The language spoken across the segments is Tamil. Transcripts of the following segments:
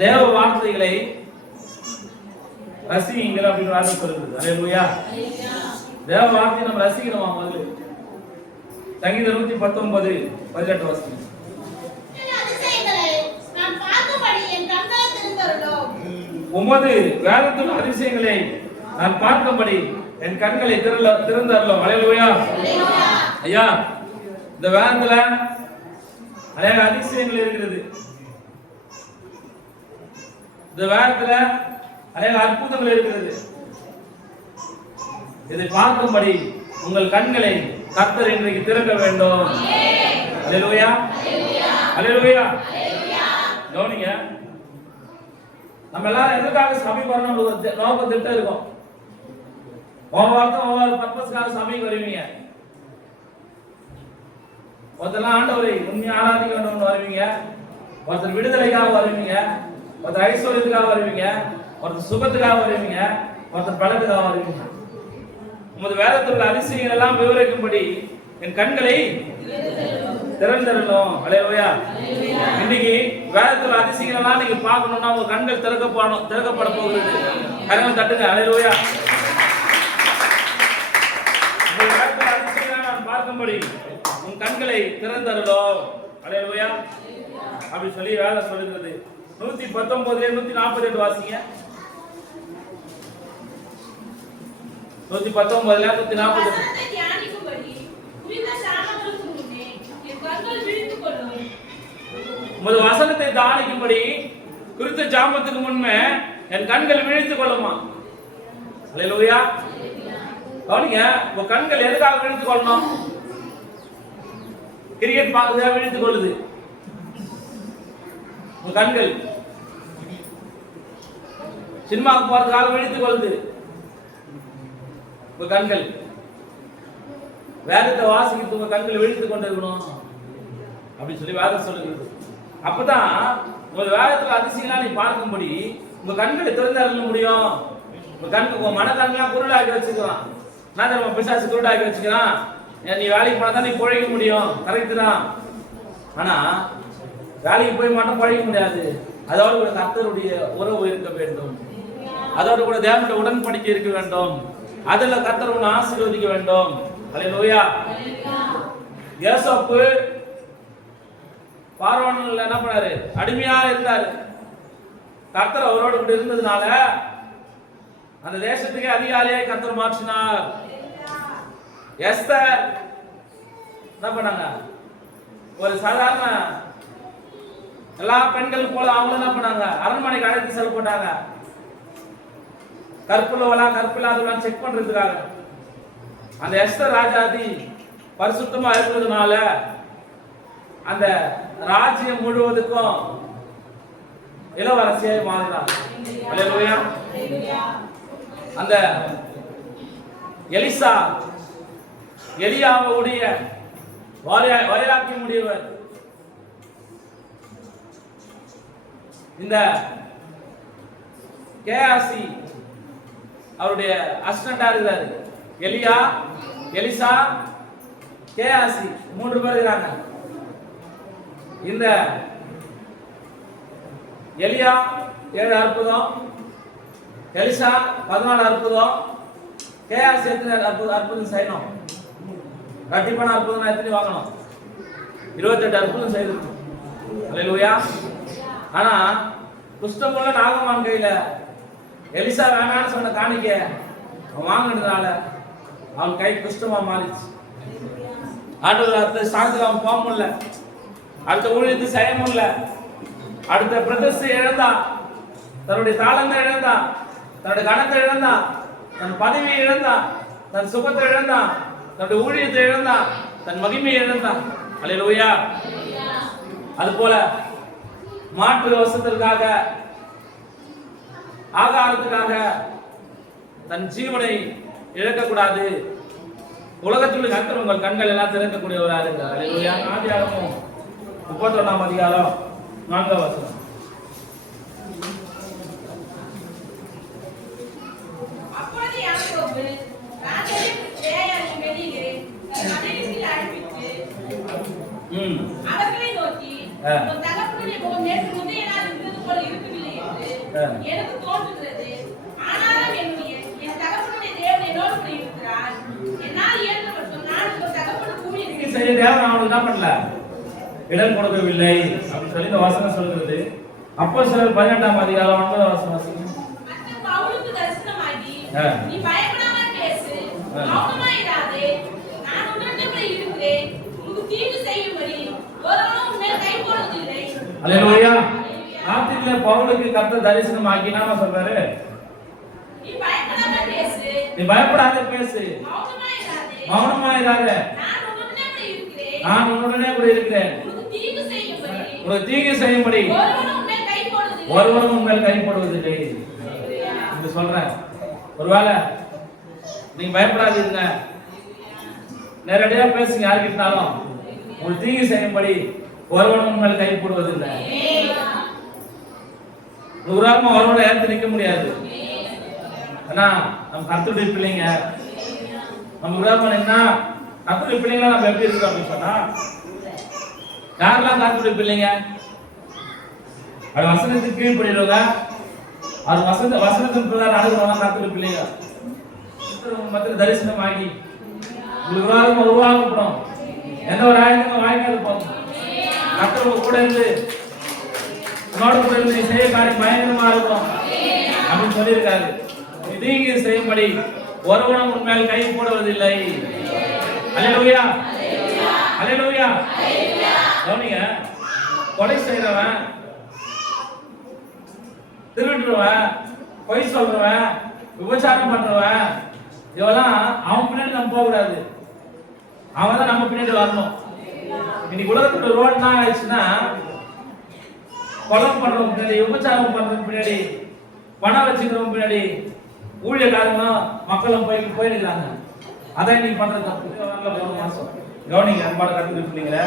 தேவ வார்த்தைகளை ரசியுங்கள் அப்படின்னு வார்த்தை சொல்லுது. அல்லேலூயா. தேவ வார்த்தையை நம்ம ரசிக்கணுமா? முதல்ல சங்கீதம் 119:18 வசனம். உமது வேதத்தின் அதிசயங்களை நான் பார்க்கும்படி என் கண்களை திறந்தருளும். அல்லேலூயா. ஐயா, இந்த வேதத்துல அநேக அதிசயங்கள் இருக்கிறது. இந்த வேதத்துல அநேக அற்புதங்கள் இருக்கிறது. இதை பார்க்கும்படி உங்கள் கண்களை கர்த்தர் இன்றைக்கு திறக்க வேண்டும். அல்லேலூயா. அல்லேலூயா. கவனிங்க, நம்ம எல்லாரும் எதுக்காக சபைக்கு வரணும்? நோக்கம் திட்டம் இருக்கும். ஒவ்வொரு பர்பஸ்க்காக சபைக்கு வருவீங்க. ஒருத்தர் ஆண்டவரை உண்மையை ஆராதிக்க வேண்டும் வருவீங்க, ஒருத்தர் விடுதலைக்காக வருவீங்க, ஒருத்தர் ஐஸ்வர்யத்துக்காக வருவீங்க, ஒருத்தர் சுகத்துக்காக வருவீங்க, ஒருத்தர் பழத்துக்காக வருவீங்க. உமது வேதத்தில் அதிசயங்கள் எல்லாம் விவரிக்கும்படி என் கண்களை திறந்தரணும். அல்லேலூயா. இன்னைக்கு வேதத்தில் அதிசயங்கள் எல்லாம் நீங்க பார்க்கணும்னா உங்க கண்கள் திறக்கப்பட போகிறது. கரங்களை தட்டுங்க. அல்லேலூயா. வேதத்தில் அதிசயங்களை நான் பார்க்கும்படி உன் கண்களை திறந்தரணும். அல்லேலூயா. அப்படி சொல்லி வேலை சொல்லுகிறது. 119:148 வாசிங்க. 119:148. உமது வசனத்தை தியானிக்கும்படி குறித்த ஜாமத்துக்கு முன்னே என் கண்கள் விழித்துக் கொள்ளுமா. அல்லேலூயா. கவனிங்க, உங்க கண்கள் எதுக்காக விழித்துக் கொள்ளணும்? கிரிக்கெட் பார்க்கறதுக்காக விழித்துக் கொள்ளுது உங்க கண்கள். சினிமாவுக்கு போறதுக்காக விழித்துக் கொள்ளுது உங்க கண்கள். வேதத்தை வாசிக்கிறது உங்க கண்கள் விழித்துக் கொண்டிருக்கணும் அப்படின்னு சொல்லி வேதம் சொல்லுகிறது. அப்பதான் உங்க வேதத்துல அதிசயங்களா நீ பார்க்கும்படி உங்க கண்களை திறந்து முடியும். உங்க கண்ணுக்கு உங்க மனக்கண்லாம் குருடாக்கி வச்சுக்கலாம். நான் நம்ம பிசாசு குருடாக்கி வச்சுக்கிறான். நீ வேலைக்கு போனா தான் நீ பிழைக்க முடியும். கரெக்ட் தான். ஆனா வேலைக்கு போய் மட்டும் பிழைக்க முடியாது. அதோடு கூட கர்த்தருடைய உறவு இருக்க வேண்டும். அதோடு கூட தேவனுடைய உடன்படிக்கை இருக்க வேண்டும். அதுல கர்த்தர் உன்னை ஆசீர்வதிக்க வேண்டும். அல்லேலூயா. யோசேப்பு பார்வோன்ல என்ன பண்ணாரு? அடிமையா இருந்தாரு. கர்த்தர் அவரோடு கூட இருந்ததுனால அந்த தேசத்துக்கே அதிகாரியாய் கர்த்தர் மாற்றினார். எஸ்தர் என்ன பண்ணாங்க? ஒரு சாதாரண எல்லா பெண்கள் போல அவங்க என்ன பண்ணாங்க? அரண்மனைக்கு அழைத்து செல்லப்பட்டாங்க. கற்புள்ளவளா கற்பில்லாதவளா செக் பண்றதுக்காக. அந்த எஸ்தர் ராஜாதி பரிசுத்தமா இருக்கிறதுனால அந்த ராஜ்யம் முழுவதுக்கும் இளவரசியாய் மாறினார். அல்லேலூயா. அந்த எலிசா எலியாவுடைய வைராக்கிய முடியவர். இந்த கேஆசி அவருடைய அசிஸ்டண்டா இருக்கிறாரு. எலியா, எலிசா, கேஆசி 3 பேர் இருக்காங்க. இந்த எலியா 7 அற்புதம், எலிசா 14 அற்புதம், கேஆசி எத்தனை அற்புதம் செய்யணும்? கண்டிப்பான அற்புதம் எத்தனை வாங்கணும்? 28 அற்புதம் செய்திருக்கணும். அல்லேலூயா. ஆனா குஷ்டமுள்ள நாகமான் கையில எலிசா வேணான்னு சொன்ன காணிக்க அவன் வாங்கினதுனால அவன் கை குஷ்டமா மாறிச்சு. ஆண்டவர் அடுத்த ஸ்தானத்துக்கு அவன் போக முடியல, அடுத்த ஊழியத்தை செய்ய முடியல, அடுத்த பிரதேசத்தை இழந்தான், தன்னுடைய தாளத்தை இழந்தான், தன்னுடைய கணத்தை இழந்தான், தன் பதவியை இழந்தான், தன் சுகத்தை இழந்தான், தன்னுடைய ஊழியத்தை இழந்தான், தன் மகிமையை இழந்தான். அல்லேலூயா. அது போல மாற்று வசத்திற்காக, ஆகாரத்துக்காக தன் ஜீவனை இழக்கக்கூடாது. உலகத்தில் கர்த்தர் உங்கள் கண்கள் எல்லாம் திறக்கக்கூடியவராக இருக்கிறார். அல்லேலூயா. ஆதியாகமம் 31ஆம் அதிகாரம் 4ஆம் வசனம். அப்பொழுது யாக்கோபு ராஜாவின் லேயாளின் வெளியிலே தன் மனைவியை அழைப்பித்து அவர்களை நோக்கி, உன் தகப்பனுடைய முகம் நேற்று முந்தைய நாள் இருந்தது போல போல் இருக்கவில்லை என்று எனக்கு தோன்றுகிறது. ஆனாலும் என் தகப்பனுடைய தேவன் என்னோடு கூட இருக்கிறார். என்னால் இயன்ற மட்டும் நான் உங்கள் தகப்பனுக்கு ஊழியம் செய்ய தேவன் அவனுக்கு என்ன பண்ணல, இடம் கொடுக்கவில்லை அப்படின்னு சொல்லி இந்த வசனம் சொல்கிறது. அப்போஸ்தலர் 18ஆம் அதிகாரம் 9ஆம் வசனம் வாசிங்க. பவுலுக்கு தரிசனமாகி நீ பயப்படாமல் பேசு, மௌனமாயிராதே, நான் உன்னுடன் கூட இருக்கிறேன், உனக்கு தீங்கு செய்யும்படி ஒருவனும் உன்மேல் கை போடுவதில்லை. அல்லேலூயா. ஆத்தில பவுலுக்கு கர்த்தர் தரிசனமாகி நாம சொல்றாரு, நீ பயப்படாமல் பேசு, நீ பயப்படாத பேசு, மௌனமாயிராத, நான் உன்னுடனே கூட இருக்கிறேன், உனக்கு தீங்கு செய்யும்படி ஒருவனும் உன்மேல் கை போடுவதில்லை என்று சொல்றேன். ஒருவேளை நீங்க பயப்படாதீங்க, நேரடியா பேசுங்க, யாருக்கிட்டாலும் உங்களுக்கு தீங்கு செய்யும்படி ஒருவனும் உன்மேல் கை போடுவதில்லை. நூறாம ஒருவனோட ஏற்று நிற்க முடியாது. ஆனா நம்ம கர்த்தருடைய பிள்ளைங்க, நம்ம உதாரணம்னா கர்த்தருடைய பிள்ளைங்களா நம்ம எப்படி இருக்கோம் அப்படின்னு சொன்னா, யாரெல்லாம் கர்த்தருடைய பிள்ளைங்க? அது வசனத்துக்கு கீழ்ப்படிடுவாங்க, அது வசனத்தின் பிரகாரம் நடக்கிறவங்க கர்த்தருடைய பிள்ளைங்க. மத்திய தரிசனமாகி உங்களுக்கு உருவாக்கப்படும் எந்த ஒரு ஆயுதமும் வாய்க்காது போகும். கர்த்தர் கூட இருந்து உன்னோட கூட இருந்து செய்ய காரியம் பயங்கரமா இருக்கும் அப்படின்னு சொல்லியிருக்காரு. தீங்கு செய்யும்படி ஒருவனும் உன்மேல் கை போடுவதில்லை. அல்லேலூயா, அல்லேலூயா. கவனிங்க, கொலை செய்யறவன், திருடுறவன், பொய் சொல்றவன், விபச்சாரம் பண்றவன், இவெல்லாம் அவன் பின்னாடி நம்ம போக கூடாது, அவன் தான் நம்ம பின்னாடி வரணும். இன்னைக்கு உலகத்துல ரோடு என்ன ஆயிடுச்சுன்னா, கொலை பண்றவங்க பின்னாடி, விபச்சாரம் பண்றவங்க பின்னாடி, பணம் வச்சுக்கிறவங்க பின்னாடி ஊழியக்காரங்க மக்களும் போயிருக்கிறாங்க. அதான் நீங்க பண்றது தப்பு. கவனிங்க, அன்பான கருத்து சொன்னீங்க,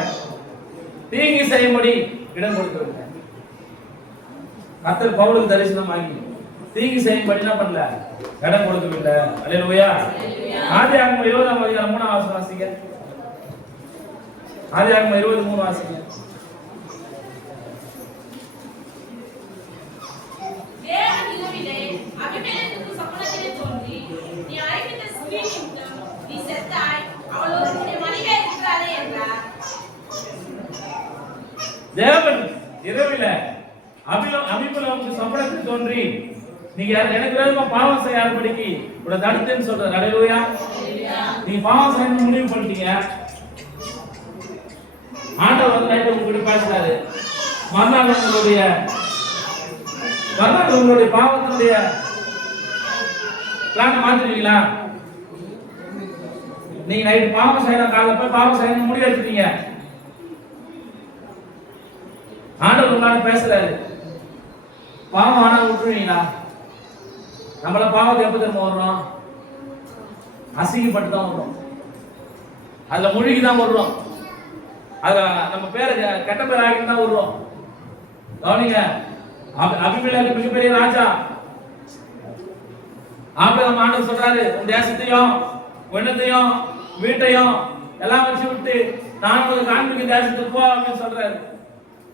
தீங்கு செய்யும்படி இடம் கொடுக்கவில்லை. கர்த்தர் பவுலுக்கு தரிசனமாகி தீங்கு செய்யும்படி என்ன பண்ணல, இடம் கொடுக்கவில்லை. அல்லேலூயா. ஆதியாகமம் 20ஆம் அதிகாரம் 3ஆம் வசனம் வாசிங்க. ஆதியாகமம் 23 வாசிங்க. தேவன் இரவில அபிமெலேக்குக்கு சொப்பனத்தில் தோன்றி, நீங்க எனக்கு விரோதமா பாவம் செய்யாதபடிக்கு உங்களை தடுத்தேன்னு சொல்றாரு. அல்லேலூயா. நீங்க பாவம் செய்யணும்னு முடிவு பண்ணிட்டீங்க, ஆண்டவர் வந்து நைட்டு உங்களுடைய பேசுறாரு. மறுநாள் உங்களுடைய பாவத்தினுடைய பிளான மாத்திருவீங்களா? நீங்க நைட்டு பாவம் செய்யணும், காலைல போய் பாவம் செய்யணும் முடிவு எடுத்துட்டீங்க. ஆண்டவர் உங்களால பேசுறாரு, பாவம் ஆனா விட்டுருவீங்களா? நம்மள பாவத்தை எப்ப திரும்ப வர்றோம்? அசிங்கப்பட்டு தான் வர்றோம், அதுல மூழ்கி தான் வர்றோம், அதுல நம்ம பேரை கெட்ட பேர் ஆகி தான் வர்றோம். கவனிங்க, அபிமெலேக்கு மிகப்பெரிய ராஜா. ஆபிரகாம் ஆண்டவர் சொல்றாரு, உன் தேசத்தையும் வெண்ணத்தையும் வீட்டையும் எல்லாம் வச்சு விட்டு நான் உங்களுக்கு காண்பிக்க தேசத்துக்கு போ அப்படின்னு சொல்றாரு.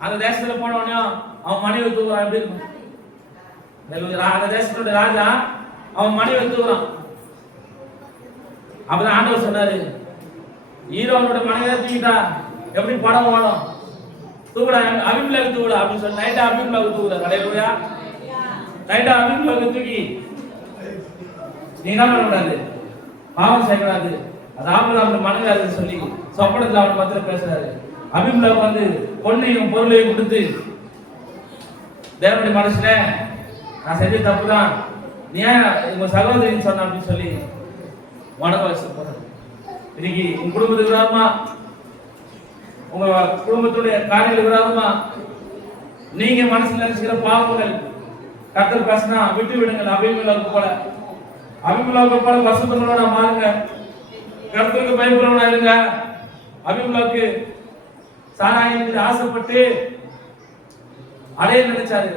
அந்த தேசத்துல போன உடனே அவன் மனைவி தூக்குறான். எப்படி இருக்கும்? அந்த தேசத்துடைய ராஜா அவன் மனைவி தூக்குறான். அப்பதான் ஆண்டவர் சொன்னாரு, ஈரோனோட மனைவியை தூக்கிட்டா எப்படி படம் ஓடும், தூக்குடா, அபிமெலேக்கு தூக்குடா அப்படின்னு சொல்லி நைட்டா அபிமெலேக்கு தூக்குறாரு. அல்லேலூயா. நைட்டா அபிமெலேக்கு தூக்கி நீ என்ன பண்ணக்கூடாது, பாவம் செய்யக்கூடாது, அது ஆபிரகாம் மனைவி அதுன்னு சொல்லி சொப்பனத்தில் அவனை பத்திர பேசுறாரு. அபிமெலேக்கு வந்து பொண்ணையும் பொருளையும் கொடுத்து, தேவனுடைய மனுஷன நான் செஞ்ச தப்பு தான், நீ ஏன் உங்க சகோதரின்னு சொன்ன அப்படின்னு சொல்லி வணக்க வச்சு போறாரு. இன்னைக்கு உங்க குடும்பத்துக்கு விரோதமா, உங்க குடும்பத்துடைய காரியங்களுக்கு விரோதமா நீங்க மனசுல நினைச்சுக்கிற பாவங்கள் கர்த்தர் பேசினா விட்டு விடுங்கள். அபிமெலேக்கு போல பரிசுத்தங்களோட மாறுங்க, கர்த்தருக்கு பயப்படுறவனா இருங்க. அபிமெலேக்கு சாராயத்துக்கு ஆசைப்பட்டு அடைய நினைச்சாரு.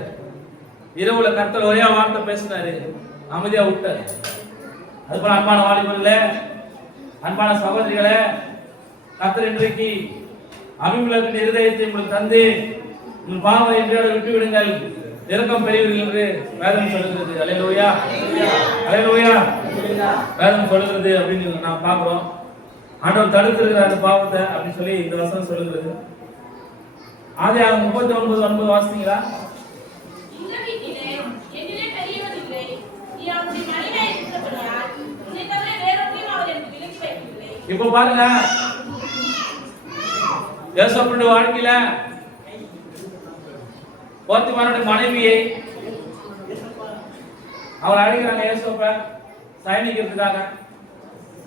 இரவுல கர்த்தர் ஒரே வார்த்தை பேசினாரு, அமைதியா விட்டாரு. அதுபோல அன்பான வாலிபர்களே, அன்பான சகோதரிகளே, கர்த்தர் இன்றைக்கு அபிமெலேக்கு இருதயத்தை உங்களுக்கு தந்து உங்கள் பாவங்களை இன்றையோட விட்டு விடுங்கள், இரக்கம் பெரியவர்கள் என்று வேதம் சொல்லுகிறது. அல்லேலூயா, அல்லேலூயா. வேதம் சொல்லுகிறது அப்படின்னு நாம் பார்க்கிறோம். ஆண்டவர் தடுத்திருக்கிற அந்த பாவத்தை அப்படின்னு சொல்லி இந்த வசனம் சொல்லுகிறது. ஆதியாகமம் 39:9 வாசித்தீங்களா? இந்த வீட்டிலே என்னிலே பெரியவன் இல்லை, நீ அவனுடைய மனைவியாய் இருக்கிறபடியால் உன்னை தவிர வேறொன்றையும் அவர் எனக்கு விலக்கி வைக்கவில்லை. இப்போ பாருங்க, யோசேப்புடைய வாழ்க்கையில போத்திபாருடைய மனைவியை அவர் அழைக்கிறாங்க யோசேப்பை சயனிக்கிறதுக்காக.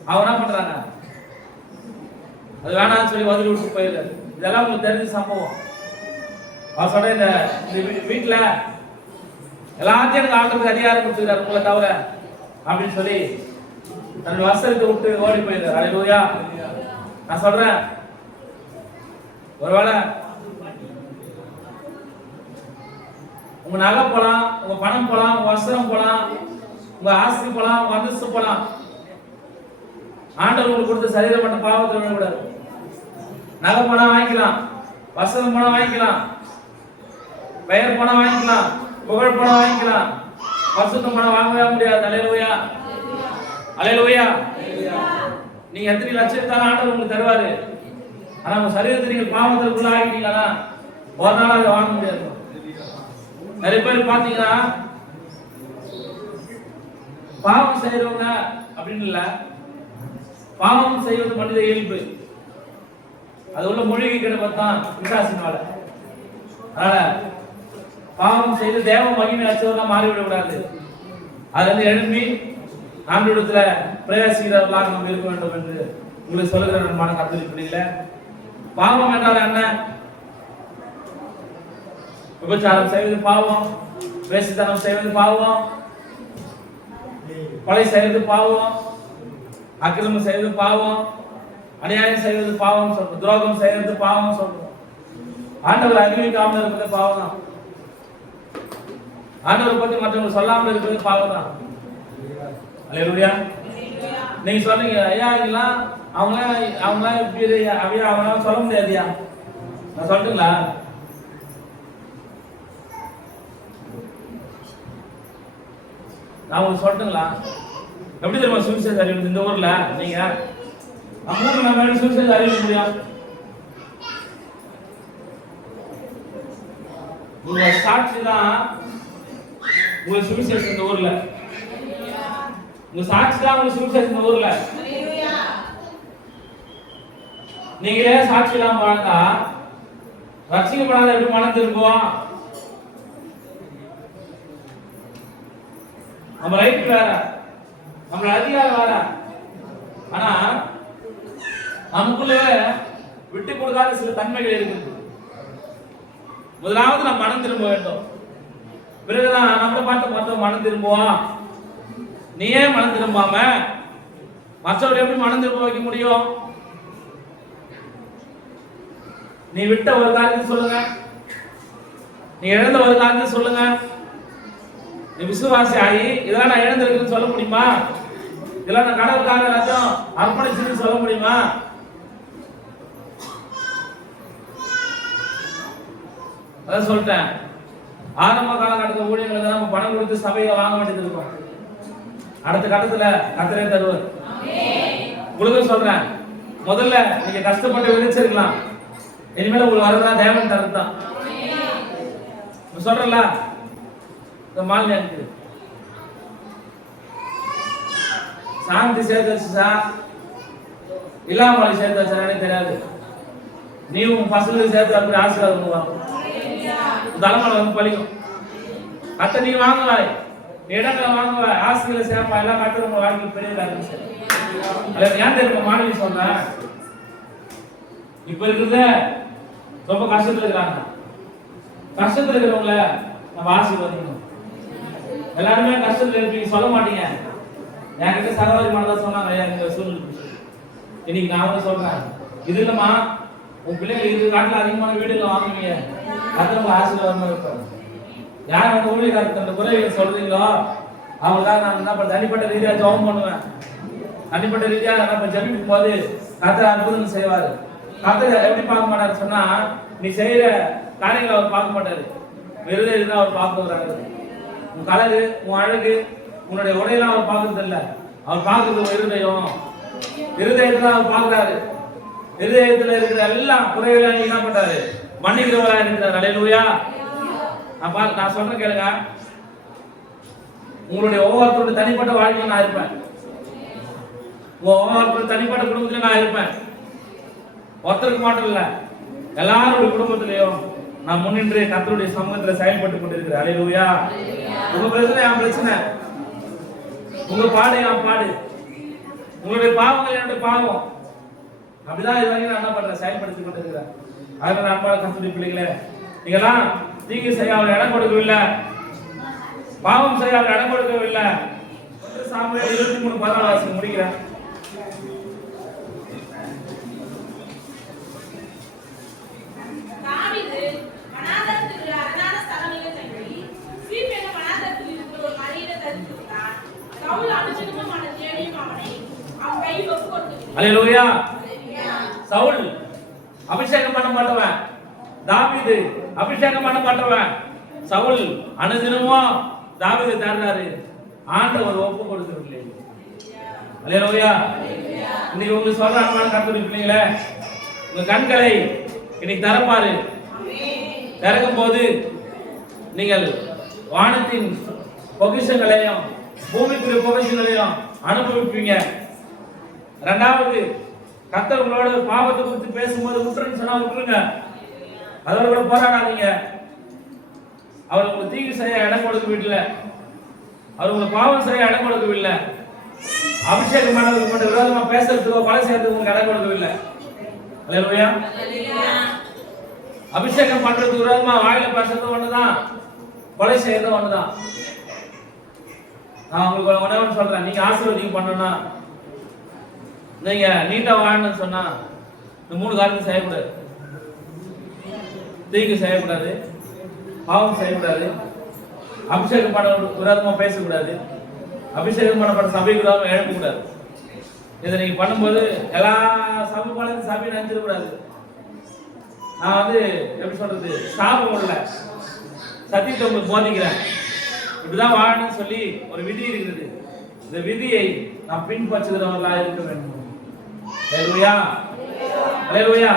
அவர் என்ன பண்றாங்க? அது வேணாம்னு சொல்லி வதில் விட்டு போயிடுறாரு. இதெல்லாம் உங்களுக்கு தெரிஞ்ச சம்பவம். அவர் சொல்ற இந்த வீட்டுல எல்லாத்தையும் எனக்கு ஆளுக்கு அதிகாரம் கொடுத்துருக்காரு உங்களை தவிர அப்படின்னு சொல்லி தன்னுடைய வஸ்திரத்தை விட்டு ஓடி போயிருக்காரு. அல்லேலூயா. நான் சொல்றேன், ஒருவேளை உங்க நகை போலாம், உங்க பணம் போலாம், உங்க வஸ்திரம் போலாம், உங்க ஆஸ்தி போலாம், உங்க அந்தஸ்து போலாம். ஆண்டவர் உங்களுக்கு கொடுத்த சரீரம் பண்ண பாவத்தை விடக்கூடாது. நகை பணம் வாங்கிக்கலாம், வஸ்திரம் பணம் வாங்கிக்கலாம், பெயர் பணம் வாங்கிக்கலாம், புகழ் பணம் வாங்கிக்கலாம், பரிசுத்த பணம் வாங்கவே முடியாது. அல்லேலூயா, அல்லேலூயா. நீங்க எத்தனை லட்சத்தாலும் ஆண்டவர் உங்களுக்கு தருவாரு. ஆனா உங்க சரீரத்தை நீங்கள் பாவத்திற்குள்ள ஆகிட்டீங்கன்னா ஒரு நாள் அதை வாங்க முடியாது. நிறைய பேர் பாத்தீங்கன்னா பாவம் செய்யறவங்க அப்படின்னு இல்ல, பாவம் செய்வது மனித இயல்பு. அது உள்ள மூழ்கி கிடப்பதான் பிசாசினால. அதனால பாவம் செய்து தேவ மகிமை அச்சவர்களா மாறிவிடக்கூடாது. அதுல இருந்து எழுப்பி ஆண்டவரிடத்துல பிரயாசிக்கிறவர்களாக நம்ம இருக்க வேண்டும் என்று உங்களுக்கு சொல்லுகிற நண்பான கருத்து. பாவம் என்றால் என்ன? விபச்சாரம் செய்வது பாவம், வேசித்தனம் செய்வது பாவம், கொலை செய்வது பாவம், அக்கிரமம் செய்வது பாவம், அநியாயம் செய்வது பாவம் சொல்றோம், துரோகம் செய்வது பாவம் சொல்றோம். ஆண்டவர் அறிவிக்காமல் இருப்பது பாவம் தான். ஆண்டவரை பத்தி மற்றவங்க சொல்லாமல் இருக்கிறது பாவம் தான். அல்லேலூயா. நீங்க சொல்றீங்க, ஐயா இதெல்லாம் அவங்களாம் இப்படி அப்படியே அவங்களாம் சொல்ல முடியாதுயா. நான் சொல்லட்டுங்களா? நான் உங்களுக்கு சொல்லட்டுங்களா? எப்படி தெரியுமா சுவிசேஷ அறிவு இந்த ஊர்ல? நீங்க அம்மூருக்கு நம்ம சுவிசேஷ அறிவிக்க முடியும். உங்க சாட்சி தான் உங்க சுவிசேஷம் இந்த ஊர்ல. உங்க சாட்சி தான் உங்க சுவிசேஷம் இந்த ஊர்ல. நீங்களே சாட்சி இல்லாம வாழ்ந்தா ரட்சிக்கப்படாத எப்படி மனம் திரும்புவோம்? நம்ம ரைட் வேற, நம்ம அதிகாரம் வேற. ஆனா நமக்குள்ள விட்டு கொடுக்காத சில தன்மைகள் இருக்குது. முதலாவது நம்ம மனம் திரும்ப வேண்டும். பிறகுதான் நம்மளை பார்த்து மற்றவங்க மனம் திரும்புவோம். நீயே மனம் திரும்பாம மற்றவர்கள் எப்படி மனம் திரும்ப வைக்க முடியும்? நீ விட்ட ஒரு காரியத்தை சொல்லுங்க, நீ இழந்த ஒரு காரியத்தை சொல்லுங்க. நீ விசுவாசி ஆகி இதெல்லாம் நான் இழந்திருக்குன்னு சொல்ல முடியுமா? இதெல்லாம் நான் கடவுளுக்காக எல்லாத்தையும் அர்ப்பணிச்சுன்னு சொல்ல முடியுமா? அதான் சொல்லிட்டேன், ஆரம்ப காலகட்டத்தில் ஊழியர்களுக்கு நம்ம பணம் கொடுத்து சபையை வாங்க வேண்டியது இருக்கும். அடுத்த கட்டத்துல கர்த்தரே தருவார். உங்களுக்கு சொல்றேன், முதல்ல நீங்க கஷ்டப்பட்டு விதைச்சிருக்கலாம், இனிமேல் உங்களுக்கு வரதா தேவன் தரதான். சொல்றல இந்த மாலினி இருக்கு, சாந்தி சேர்த்து வச்சா இல்லாமலை சேர்த்து வச்சானே தெரியாது. நீ உன் பசங்களுக்கு சேர்த்து அப்படி ஆசீர்வாதம் பண்ணுவாங்க, தலைமலை வந்து பழிக்கும். அத்தை நீ வாங்குவாய், இடங்களை வாங்குவாய், ஆசைகளை சேர்ப்பா, எல்லாம் கட்டு உங்க வாழ்க்கையில் பெரிய காரணம். ஏன் தெரியுமா மாணவி சொன்ன? இப்ப இருக்கிறத ரொம்ப கஷ்டத்துல இருக்கிறாங்க. கஷ்டத்துல இருக்கிறவங்கள நம்ம ஆசீர்வதிக்கணும். எல்லாருமே கஷ்டத்துல இருப்பீங்க, சொல்ல மாட்டீங்க. என்கிட்ட சகோதரி மனதான் சொன்னாங்க, எங்க சூழ்நிலை இன்னைக்கு நான் வந்து சொல்றேன், இது இல்லம்மா உன் பிள்ளைங்க இது நாட்டில் அதிகமான வீடுகள் வாங்குவீங்க, அடுத்தவங்க ஆசீர்வாதமா இருப்பாங்க. யார் வந்து ஊழியக்காரர் குறைகள் சொல்றீங்களோ அவங்களுக்காக நான் என்ன பண்ண தனிப்பட்ட ரீதியா ஜெபம் பண்ணுவேன். தனிப்பட்ட ரீதியா நம்ம ஜெபிக்கும் போது கர்த்தர் அற்புதம் செய்வாரு. கர்த்தர் எப்படி பார்க்க மாட்டாரு சொன்னா, நீ செய்யற காரியங்களை அவர் பார்க்க மாட்டாரு, இருதயத்தை தான் அவர் பார்க்கிறாரு. உன் கலரு, உன் அழகு, உன்னுடைய உடையெல்லாம் அவர் பார்க்கறது இல்லை. அவர் பார்க்கறது உன் இருதயம். இருதயத்தை தான் அவர் பார்க்கிறாரு. இருதயத்தில் இருக்கிற எல்லாம் குறைகளை என்ன பண்றாரு? மன்னிக்கிறவரா இருக்கிறார். அல்லேலூயா. நான் சொல்றேன் கேளுங்க. உங்களுடைய ஒவ்வொருத்தருடைய தனிப்பட்ட வாழ்க்கையில் நான் இருப்பேன். ஒவ்வொருத்தருடைய தனிப்பட்ட குடும்பத்திலும் நான் இருப்பேன். ஒருத்தருக்கு மாற்றம் இல்லை, எல்லாருடைய குடும்பத்திலையும் நான் முன்னின்று கர்த்தருடைய சமூகத்தில் செயல்பட்டு கொண்டிருக்கிறேன். அல்லேலூயா. உங்க பிரச்சனை என் பிரச்சனை, உங்க பாடு என் பாடு, உங்களுடைய பாவங்கள் என்னுடைய பாவம். அப்படிதான் இது வரைக்கும் நான் என்ன பண்றேன்? செயல்படுத்திக் கொண்டிருக்கிறேன். அதனால அன்பான கர்த்தருடைய பிள்ளைகளே, நீங்களாம் தீங்கு செய்ய அவர் இடம் கொடுக்கவில்லை, பாவம் செய்ய அவர் இடம் கொடுக்கவில்லை. 1 சாமுவேல் 23:14 முடிக்கிறேன். தாவீது வனாந்தரத்தில் உள்ள அரணான ஸ்தலங்களில் தங்கி சீப் என்னும் வனாந்தரத்தில் இருக்கிற ஒரு மலையில தரித்திருந்தான். சவுல் அபிஷேகம் பண்ண தேடியும் அவன் கையில் ஒப்பு கொடுத்து. அல்லேலூயா. சவுல் அபிஷேகம் பண்ண மாட்டவன், தாவீது அபிஷேகம் பண்ண மாட்டவன். சவுல் அனுதினமும் தாவீது தர்றாரு, ஆண்டவர் ஒப்பு கொடுக்கவில்லை. அல்லேலூயா. இன்னைக்கு உங்களுக்கு சொல்ற அன்பான கர்த்தருடைய பிள்ளைகளே, உங்க கண்களை இன்னைக்கு திறப்பாரு. திறக்கும் போது நீங்கள் வானத்தின் பொக்கிஷங்களையும் பூமிக்குரிய பொக்கிஷங்களையும் அனுபவிப்பீங்க. இரண்டாவது, கர்த்தர் உங்களோட பாவத்தை குறித்து பேசும்போது விட்டுருன்னு சொன்னா விட்டுருங்க. அதோட கூட போராடாதீங்க. அவர் உங்களுக்கு தீங்கு செய்ய இடம் கொடுக்கவில்லை, அவர் உங்களுக்கு பாவம் செய்ய இடம் கொடுக்கவில்லை, அபிஷேகம் பண்ணதுக்கு மட்டும் விரோதமா பேசுறதுக்கோ கொலை செய்யறதுக்கு உங்களுக்கு இடம் கொடுக்கவில்லை. அல்லேலூயா. அபிஷேகம் பண்றதுக்கு விரோதமா வாயில பேசுறது ஒண்ணுதான், கொலை செய்யறது ஒண்ணுதான். நான் உங்களுக்கு ஒண்ணு சொல்றேன். நீங்க ஆசீர்வாதம் பண்ணணும்னா, நீங்க நீட்டா வாழணும்னு சொன்னா இந்த 3 காரியத்தை செய்யக்கூடாது. தீங்கு செய்யக்கூடாது, பாவம் செய்யக்கூடாது, அபிஷேகம் பண்ண விரோதமா பேசக்கூடாது, அபிஷேகம் பண்ணப்பட்ட சபைக்கு விரோதமா எழுப்பக்கூடாது. இதை நீங்க பண்ணும்போது எல்லா சபை போல சபையை நினைச்சிடக்கூடாது. நான் எப்படி சொல்றது, சாபம் இல்லை, சத்தியத்தை உங்களுக்கு போதிக்கிறேன். இப்படிதான் வாழணும்னு சொல்லி ஒரு விதி இருக்கிறது. இந்த விதியை நாம் பின்பற்றுகிறவர்களா இருக்க வேண்டும். அல்லேலூயா. அல்லேலூயா.